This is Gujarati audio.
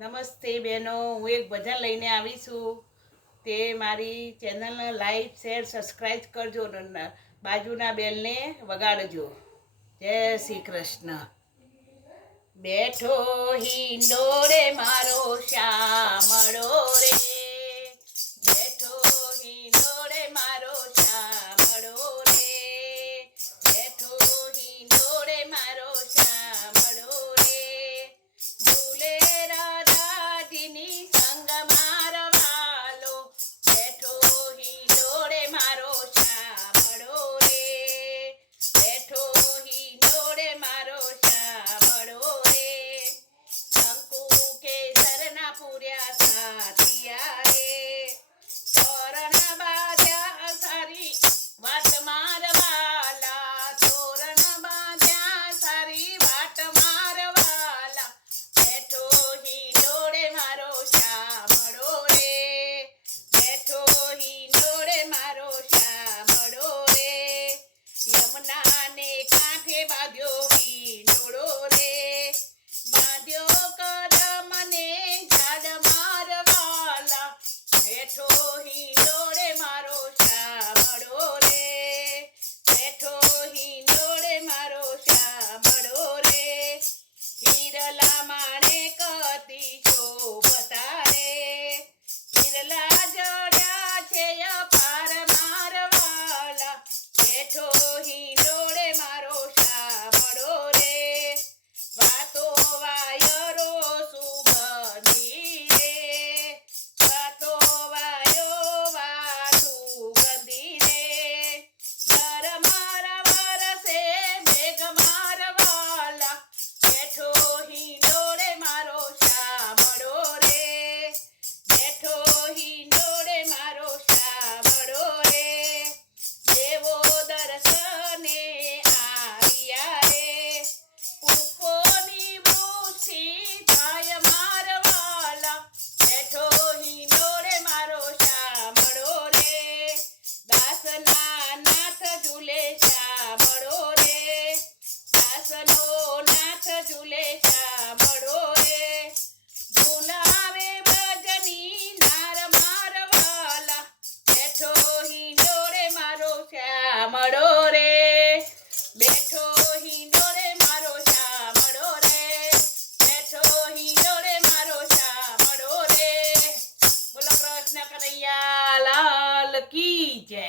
નમસ્તે બહેનો, હું એક ભજન લઈને આવી છું. તે મારી ચેનલને લાઈક શેર સબસ્ક્રાઈબ કરજો ને બાજુના બેલને વગાડજો. જય શ્રી કૃષ્ણ. બેઠો હિંડોળે મારો શ્યામળો રે, બેઠો હિંડોળે મારો શ્યામળો રે, બેઠો હિંડોળે મારો શ્યામળો રે, ઝૂલે રાધાજીની સંગ મારવાલો, બેઠો હિંડોળે મારો શ્યામળો રે, બેઠો હિંડોળે મારો શ્યામળો રે, કંકુ કેસરના પૂર્યા સાથિયા રે, તોરણ બાંધ્યા સારી વાત મારવાલા, તોરણ બાંધ્યા સારી વાત મારવાલા, બેઠો હિંડોળે મારો શ્યામળો રે, બેઠો હિંડોળે મારો શ્યામળો રે, યમુનાને કાંઠે બાંધ્યો હિંડોળો રે, બાંધ્યો કદમને ઝાડ મારવાલા, બેઠો હિંડોળે મારો શ્યામળો રે, બેઠો હિંડોળે મારો શ્યામળો રે, હિરલા માણેક અતિ શોભતા રે, હિરલા જડ્યા છે અપાર મારવાલા, બેઠો હિંડોળે મારો શ્યામળો રે, વાતો વાયરો સુગંધી રે, વાતો વાયો સુગંધી રે, દર મારા વરસે મેઘ મારવાલા, બેઠો હિંડોળે મારો શ્યામળો રે, બેઠો હિંડોળે મારો શ્યામળો રે, દેવો દર્શને આવ્યા રે, પુષ્પોની વૃષ્ટિ થાય મારવાલા, બેઠો હિંડોળે મારો શ્યામળો રે, દાસના નાથ ઝૂલે શ્યામળો રે, દાસનો નાથ ઝૂલે શ્યામળો રે, ઝૂલાવે બ્રજની નાર મારવાલા, બેઠો હિંડોળે મારો શ્યામળો રે, બેઠો હિંડોળે મારો શ્યામળો રે, બેઠો હિંડોળે મારો શ્યામળો રે. બોલો કૃષ્ણ કનૈયા લાલ કી જય.